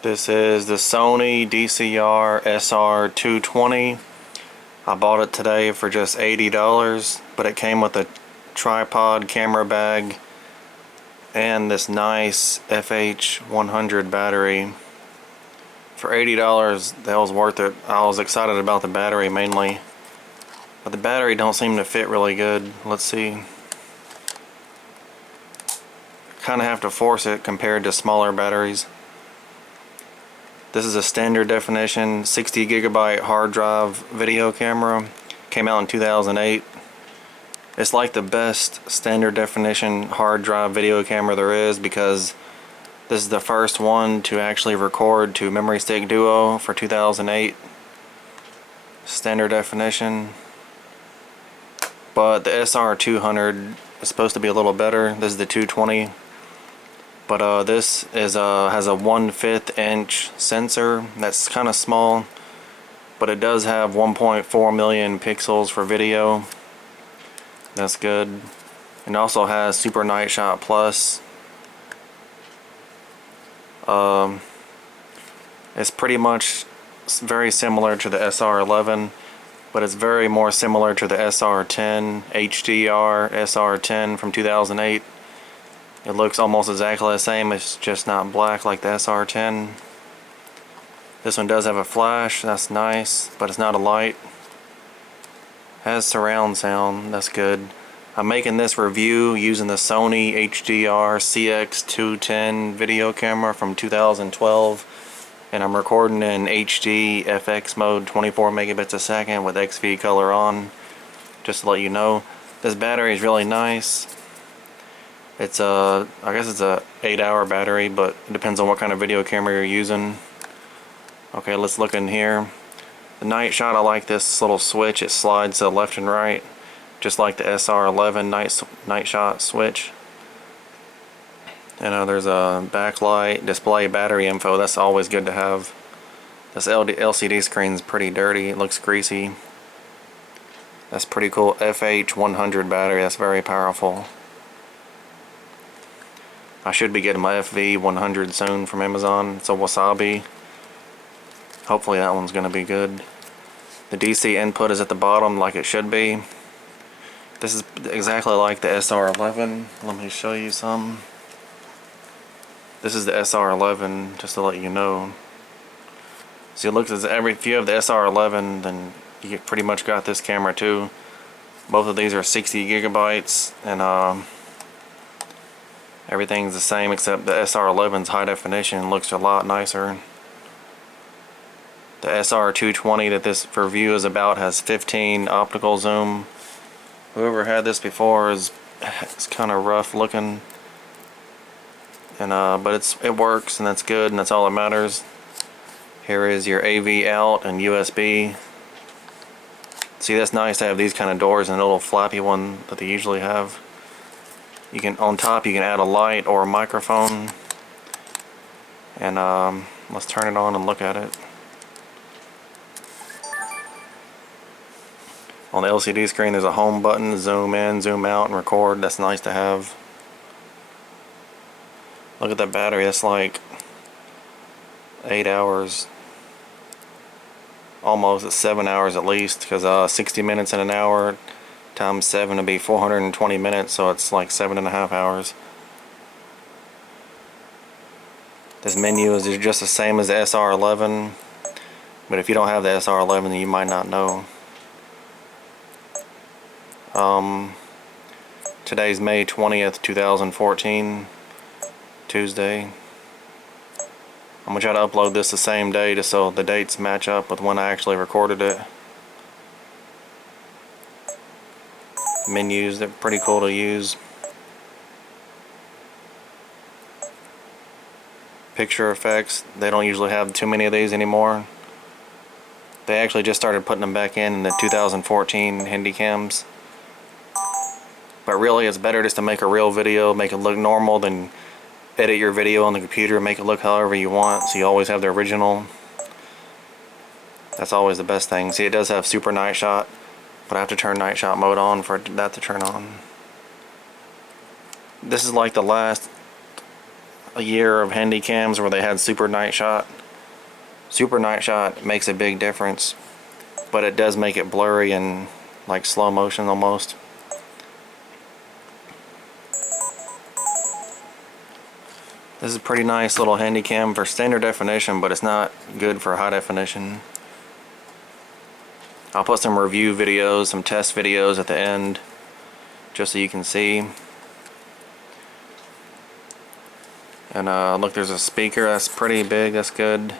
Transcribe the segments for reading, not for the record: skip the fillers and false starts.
This is the Sony DCR SR220. I bought it today for just $80, but it came with a tripod, camera bag, and this nice FH100 battery. For $80, that was worth it. I was excited about the battery mainly, but the battery don't seem to fit really good. Let's see. Kind of have to force it compared to smaller batteries. This is a standard definition 60 gigabyte hard drive video camera. Came out in 2008. It's like the best standard definition hard drive video camera there is, because this is the first one to actually record to memory stick duo for 2008. Standard definition. But the SR200 is supposed to be a little better. This is the 220. But this is has a 1/5 inch sensor. That's kind of small, but it does have 1.4 million pixels for video. That's good. And also has Super Nightshot Plus. It's pretty much very similar to the SR11, but it's very more similar to the SR10 HDR SR10 from 2008. It looks almost exactly the same, it's just not black like the SR10. This one does have a flash, that's nice, but it's not a light. Has surround sound, that's good. I'm making this review using the Sony HDR CX210 video camera from 2012, and I'm recording in HD FX mode, 24 megabits a second with XV color on, just to let you know. This battery is really nice. It's I guess it's a 8-hour battery, but it depends on what kind of video camera you're using. Okay, let's look in here. The Nightshot, I like this little switch. It slides to the left and right, just like the SR11 Nightshot switch. And there's a backlight, display, battery info. That's always good to have. This LCD screen's pretty dirty. It looks greasy. That's pretty cool. FH100 battery. That's very powerful. I should be getting my FV100 soon from Amazon. It's a Wasabi. Hopefully that one's going to be good. The DC input is at the bottom like it should be. This is exactly like the SR11. Let me show you some. This is the SR11, just to let you know. See, it looks as if you have the SR11, then you pretty much got this camera too. Both of these are 60 gigabytes, and everything's the same except the SR11's high definition looks a lot nicer. The SR220 that this review is about has 15 optical zoom. Whoever had this before it's kind of rough looking, and but it works, and that's good, and that's all that matters. Here is your AV out and USB. See, that's nice to have these kind of doors and a little flappy one that they usually have. You can, on top, you can add a light or a microphone. And let's turn it on and look at it. On the LCD screen, there's a home button, zoom in, zoom out, and record. That's nice to have. Look at that battery. That's like 8 hours. Almost at 7 hours at least, because 60 minutes in an hour times 7 would be 420 minutes, so it's like 7.5 hours. This menu is just the same as the SR11, but if you don't have the SR11, then you might not know. Today's May 20th, 2014, Tuesday. I'm gonna try to upload this the same day just so the dates match up with when I actually recorded it. Menus, they're pretty cool to use. Picture effects, they don't usually have too many of these anymore. They actually just started putting them back in the 2014 Handycams. But really, it's better just to make a real video, make it look normal, than edit your video on the computer, make it look however you want, so you always have the original. That's always the best thing. See, it does have Super Nightshot, but I have to turn Nightshot mode on for that to turn on. This is like the last a year of Handycams where they had Super Nightshot. Super Nightshot makes a big difference, but it does make it blurry and like slow motion almost. This is a pretty nice little Handycam for standard definition, but it's not good for high definition. I'll put some review videos, some test videos at the end, just so you can see. And look, there's a speaker that's pretty big, that's good.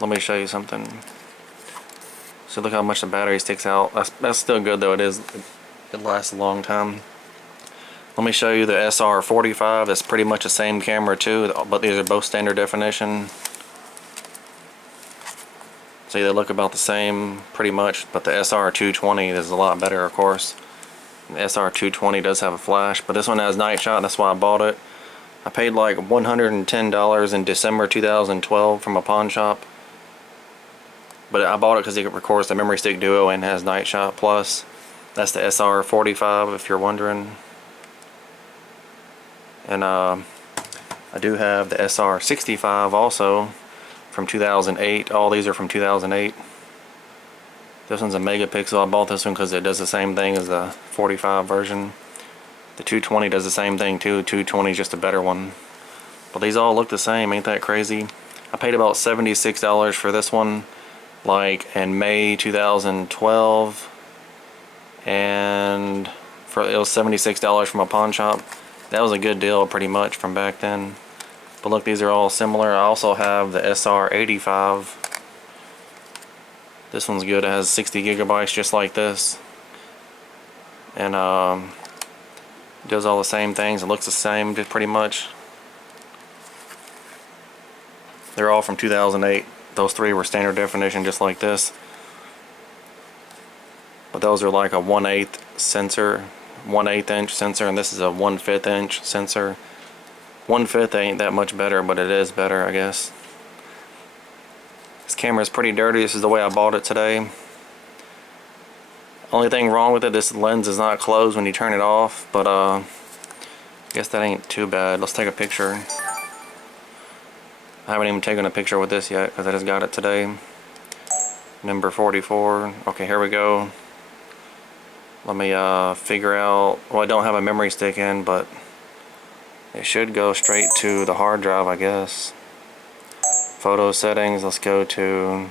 Let me show you something. So look how much the battery sticks out. That's still good though, it lasts a long time. Let me show you the SR45. It's pretty much the same camera too, but these are both standard definition. See, they look about the same pretty much, but the SR220 is a lot better, of course. The SR220 does have a flash, but this one has Nightshot, that's why I bought it. I paid like $110 in December 2012 from a pawn shop. But I bought it because it records the memory stick duo and has Nightshot Plus. That's the SR45 if you're wondering. And I do have the SR65 also from 2008. All these are from 2008. This one's a megapixel. I bought this one because it does the same thing as the 45 version. The 220 does the same thing too. 220 is just a better one. But these all look the same. Ain't that crazy? I paid about $76 for this one, like in May 2012, and it was $76 from a pawn shop. That was a good deal pretty much from back then. But look, these are all similar. I also have the SR85. This one's good. It has 60 gigabytes just like this, and it does all the same things. It looks the same just pretty much. They're all from 2008. Those three were standard definition just like this, but those are like a 1/8 sensor, 1/8 inch sensor, and this is a 1/5 inch sensor. 1/5 ain't that much better, but it is better, I guess. This camera is pretty dirty. This is the way I bought it today. Only thing wrong with it, this lens is not closed when you turn it off, but I guess that ain't too bad. Let's take a picture. I haven't even taken a picture with this yet because I just got it today. Number 44. Okay, here we go. Let me figure out, well, I don't have a memory stick in, but it should go straight to the hard drive, I guess. Photo settings, let's go to,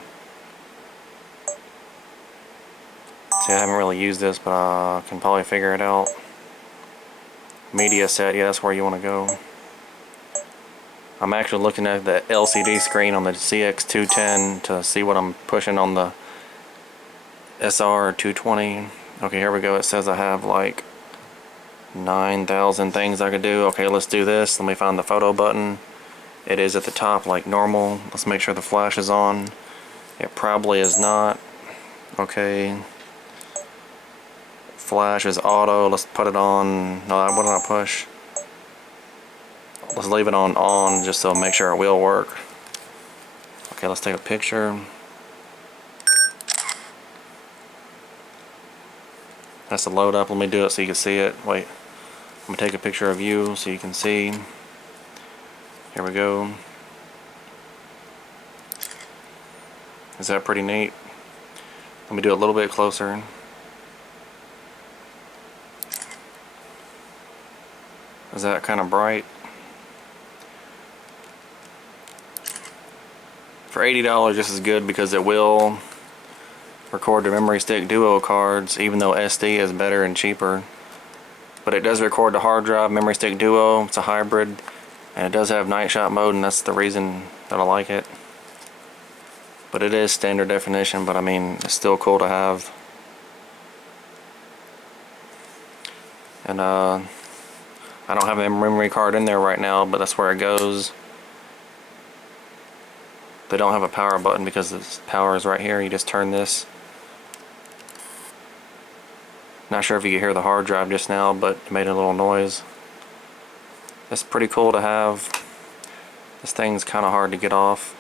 see, I haven't really used this, but I can probably figure it out. Media set, yeah, that's where you want to go. I'm actually looking at the LCD screen on the CX210 to see what I'm pushing on the SR220. Okay, here we go. It says I have like 9,000 things I could do. Okay, let's do this. Let me find the photo button. It is at the top like normal. Let's make sure the flash is on. It probably is not. Okay. Flash is auto. Let's put it on. No, what did I push? Let's leave it on just so make sure it will work. Okay, let's take a picture. That's to load up. Let me do it so you can see it. Wait, I'm gonna take a picture of you so you can see. Here we go. Is that pretty neat? Let me do it a little bit closer. Is that kind of bright? For $80 this is good because it will record the memory stick duo cards, even though SD is better and cheaper. But it does record the hard drive memory stick duo. It's a hybrid, and it does have Nightshot mode, and that's the reason that I like it. But it is standard definition, but I mean, it's still cool to have. And I don't have a memory card in there right now, but that's where it goes. They don't have a power button because the power is right here. You just turn this. Not sure if you could hear the hard drive just now, but it made a little noise. It's pretty cool to have. This thing's kind of hard to get off.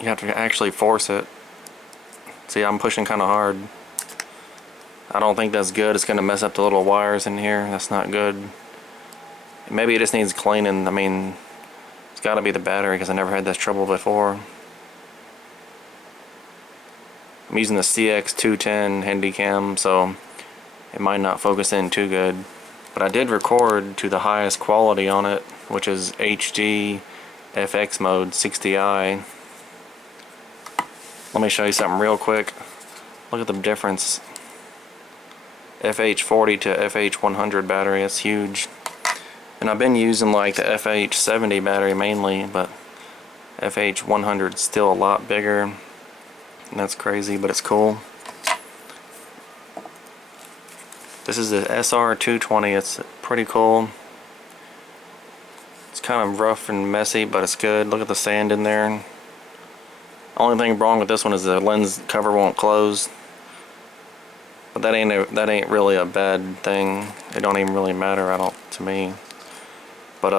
You have to actually force it. See, I'm pushing kind of hard. I don't think that's good. It's going to mess up the little wires in here. That's not good. Maybe it just needs cleaning. I mean, it's got to be the battery because I never had this trouble before. I'm using the CX210 Handycam, so it might not focus in too good. But I did record to the highest quality on it, which is HD FX mode 60i. Let me show you something real quick. Look at the difference. FH40 to FH100 battery, that's huge. And I've been using like the FH70 battery mainly, but FH100 is still a lot bigger. And that's crazy, but it's cool. This is the SR220. It's pretty cool. It's kind of rough and messy, but it's good. Look at the sand in there. Only thing wrong with this one is the lens cover won't close. But that ain't really a bad thing. It don't even really matter, to me. But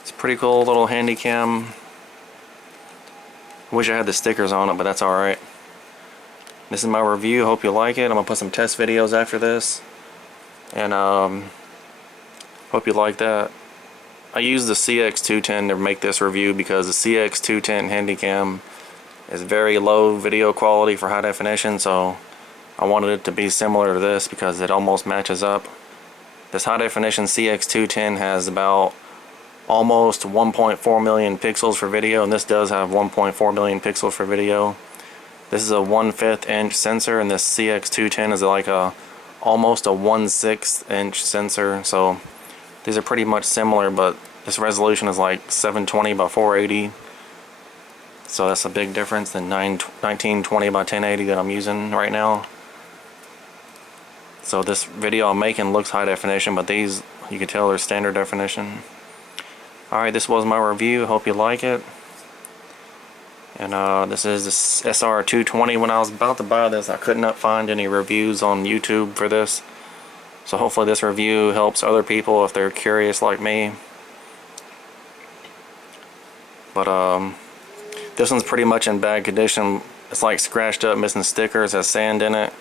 it's a pretty cool little Handycam. Wish I had the stickers on it, but that's alright. This is my review. Hope you like it. I'm gonna put some test videos after this. And hope you like that. I used the CX210 to make this review because the CX210 Handycam is very low video quality for high definition, so I wanted it to be similar to this because it almost matches up. This high definition CX210 has about almost 1.4 million pixels for video, and this does have 1.4 million pixels for video. This is a 1/5 inch sensor, and this CX210 is like almost a 1/6 inch sensor, so these are pretty much similar, but this resolution is like 720 by 480. So that's a big difference than 1920 by 1080 that I'm using right now. So this video I'm making looks high definition, but these, you can tell, they're standard definition. Alright, this was my review. Hope you like it. And this is the SR220. When I was about to buy this, I could not find any reviews on YouTube for this. So hopefully this review helps other people if they're curious like me. But this one's pretty much in bad condition. It's like scratched up, missing stickers, has sand in it.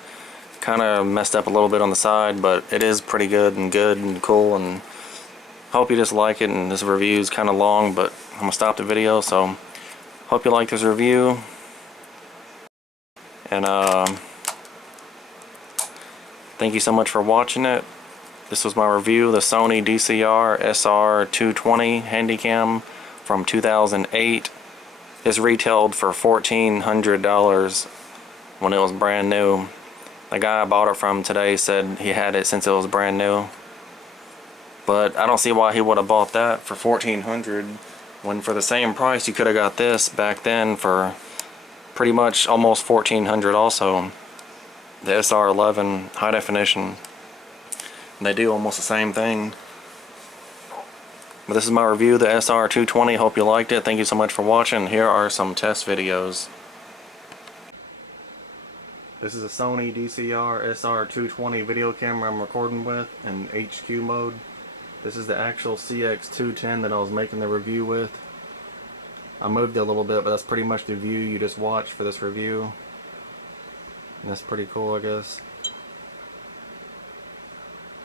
Kind of messed up a little bit on the side, but it is pretty good and cool, and hope you just like it. And this review is kind of long, but I'm gonna stop the video, so hope you like this review. And thank you so much for watching it. This was my review of the Sony DCR SR220 Handycam from 2008. This retailed for $1,400 when it was brand new. The guy I bought it from today said he had it since it was brand new. But I don't see why he would have bought that for $1,400 when for the same price you could have got this back then for pretty much almost $1,400 also. The SR11 high definition. And they do almost the same thing. But this is my review of the SR220. Hope you liked it. Thank you so much for watching. Here are some test videos. This is a Sony DCR SR220 video camera I'm recording with in HQ mode. This is the actual CX210 that I was making the review with. I moved it a little bit, but that's pretty much the view you just watched for this review. And that's pretty cool, I guess.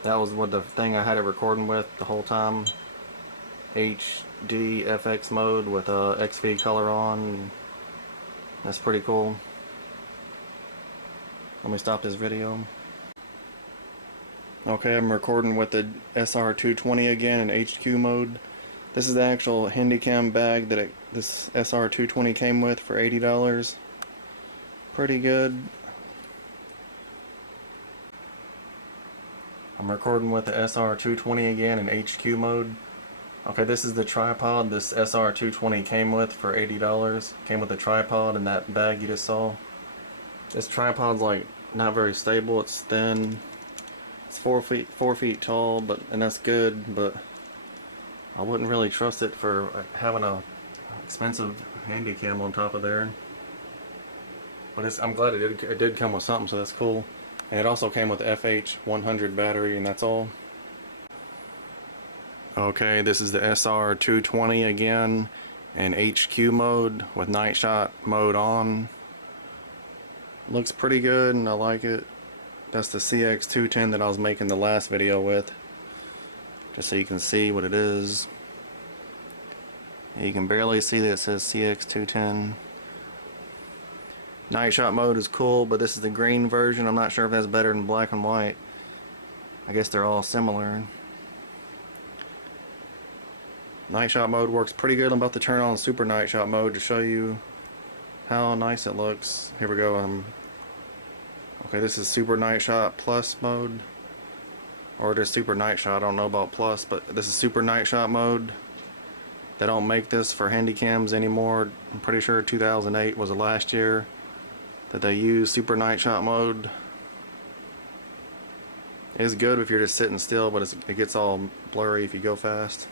That was what the thing I had it recording with the whole time. HD FX mode with XV color on. That's pretty cool. Let me stop this video. Okay, I'm recording with the SR220 again in HQ mode. This is the actual Handycam bag that this SR220 came with for $80. Pretty good. I'm recording with the SR220 again in HQ mode. Okay, this is the tripod this SR220 came with for $80. Came with a tripod and that bag you just saw. This tripod's like not very stable. It's thin. It's 4 feet tall, and that's good, but I wouldn't really trust it for having a expensive Handycam on top of there. But I'm glad it did come with something, so that's cool. And it also came with the FH100 battery, and that's all. Okay, this is the SR220 again in HQ mode with Nightshot mode on. Looks pretty good and I like it. That's the CX210 that I was making the last video with. just so you can see what it is. You can barely see that it says CX210. Nightshot mode is cool, but this is the green version. I'm not sure if that's better than black and white. I guess they're all similar. Nightshot mode works pretty good. I'm about to turn on super nightshot mode to show you how nice it looks. Here we go. Okay, this is super nightshot plus mode, or just super nightshot. I don't know about plus, but this is super nightshot mode. They don't make this for Handycams anymore. I'm pretty sure 2008 was the last year that they used super nightshot mode. It's good if you're just sitting still, but it gets all blurry if you go fast.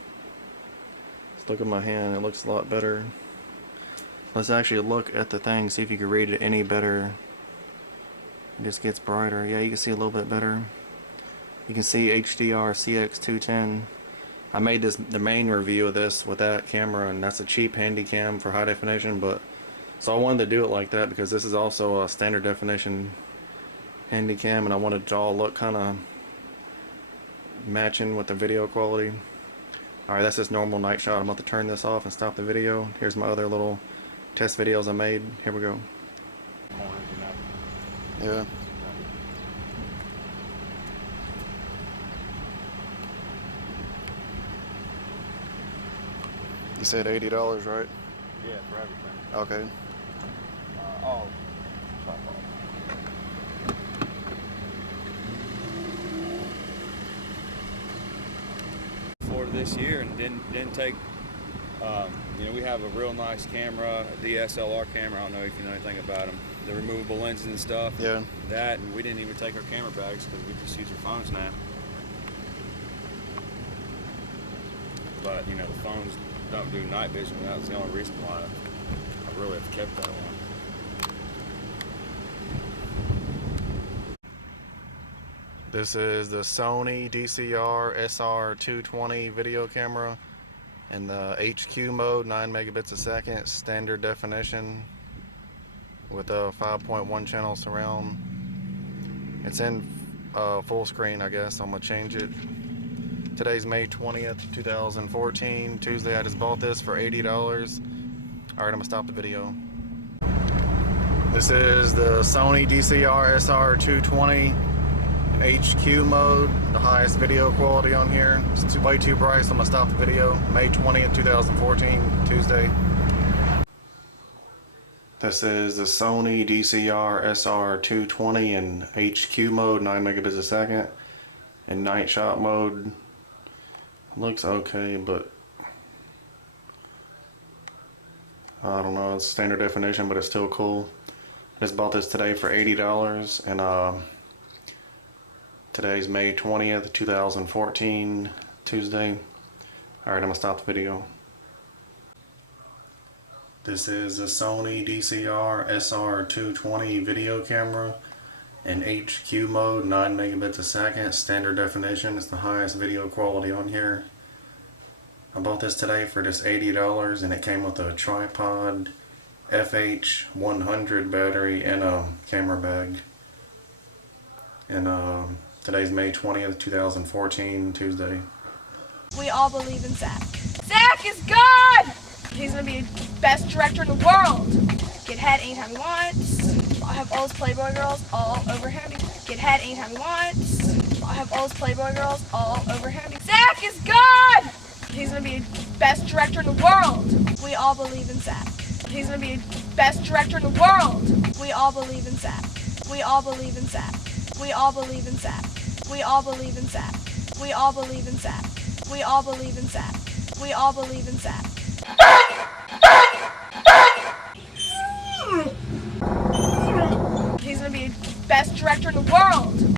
Let's look at my hand. It looks a lot better. Let's actually look at the thing, see if you can read it any better. It just gets brighter. Yeah, you can see a little bit better. You can see HDR CX210. I made the main review of this with that camera, and that's a cheap Handycam for high definition, but so I wanted to do it like that because this is also a standard definition Handycam, and I wanted it to all look kind of matching with the video quality. Alright, that's just normal night shot. I'm about to turn this off and stop the video. Here's my other little test videos I made. Here we go. Yeah. You said $80, right? Yeah, for everything. Okay. Oh. For this year, and didn't take. You know, we have a real nice camera, a DSLR camera. I don't know if you know anything about them. The removable lenses and stuff. Yeah. That, and we didn't even take our camera bags because we just use our phones now. But you know, the phones don't do night vision. That was the only reason why I really have kept that one. This is the Sony DCR SR220 video camera in the HQ mode, 9 megabits a second, standard definition with a 5.1 channel surround. It's in full screen, I guess. I'm gonna change it. Today's May 20th, 2014, Tuesday. I just bought this for $80. Alright, I'm gonna stop the video. This is the Sony DCR SR220 HQ mode, the highest video quality on here. It's way too bright, so I'm gonna stop the video. May 20th, 2014, Tuesday. This is the Sony DCR SR220 in HQ mode, 9 megabits a second. In night shot mode, looks okay, but I don't know, it's standard definition, but it's still cool. I just bought this today for $80, and today's May 20th, 2014, Tuesday. Alright, I'm gonna stop the video. This is the Sony DCR SR220 video camera in HQ mode, 9 megabits a second, standard definition. It's the highest video quality on here. I bought this today for just $80, and it came with a tripod, FH100 battery, and a camera bag. And today's May 20th, 2014, Tuesday. We all believe in Zach. Zach is good! He's gonna be the best director in the world. Get head anytime he wants. I'll have all his Playboy girls all over him. Get head anytime he wants. I'll have all his Playboy girls all over him. Zach is good! He's gonna be the best director in the world. We all believe in Zach. He's gonna be the best director in the world. We all believe in Zach. We all believe in Zach. We all believe in Zach. We all believe in Zach. We all believe in Zach. We all believe in Zach. We all believe in Zach. He's gonna be the best director in the world.